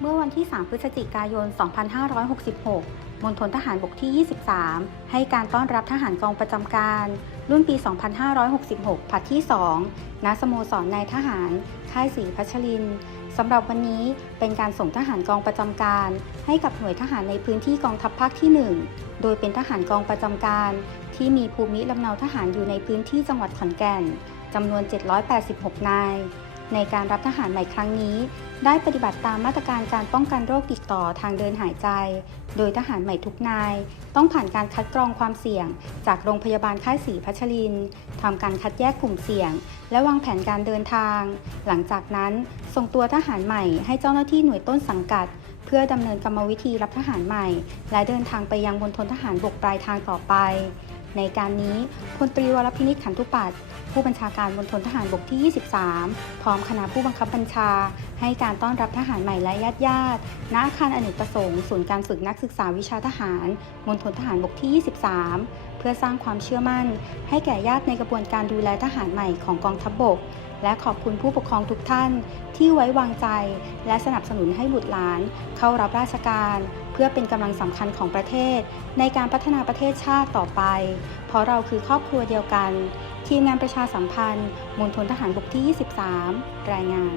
เมื่อวันที่ 3 พฤศจิกายน 2566 มณฑลทหารบกที่ 23 ให้การต้อนรับทหารกองประจำการ รุ่นปี 2566 ผัดที่ 2 ณ สโมสรนายทหาร ค่ายศรีพัชรินสำหรับวันนี้เป็นการส่งทหารกองประจำการ ให้กับหน่วยทหารในพื้นที่กองทัพภาคที่ 1 โดยเป็นทหารกองประจำการ ที่มีภูมิลำเนาทหารอยู่ในพื้นที่จังหวัดขอนแก่นจำนวน 786 นาย ในการรับทหารใหม่ครั้งนี้ ได้ปฏิบัติตามมาตรการการป้องกันโรคติดต่อทางเดินหายใจ โดยทหารใหม่ทุกนาย ต้องผ่านการคัดกรองความเสี่ยง จากโรงพยาบาลค่ายศรีพัชรินทำการคัดแยกกลุ่มเสี่ยง และวางแผนการเดินทาง หลังจากนั้นส่งตัวทหารใหม่ให้เจ้าหน้าที่หน่วยต้นสังกัด เพื่อดำเนินกรรมวิธีรับทหารใหม่ และเดินทางไปยังบนทนทหารบกปลายทางต่อไป ในการนี้พลตรีวรพินิจขันธุปัตผู้บัญชาการบนทนทหารบกที่ 23 พร้อมคณะผู้บังคับบัญชา ให้การต้อนรับทหารใหม่และญาติญาติณอาคารอเนกประสงค์ศูนย์การฝึกนักศึกษาวิชาทหารมณฑลทหารบกที่ 23 เพื่อสร้างความเชื่อมั่น ให้แก่ญาติในกระบวนการดูแลทหารใหม่ของกองทัพบบก และขอบคุณผู้ปกครองทุกท่านที่ไว้วางใจ และสนับสนุนให้บุตรหลาน เข้ารับราชการ เพื่อเป็นกำลังสำคัญของประเทศ ในการพัฒนาประเทศชาติต่อไป เพราะเราคือครอบครัวเดียวกัน ทีมงานประชาสัมพันธ์มณฑลทหารบกที่ 23 รายงาน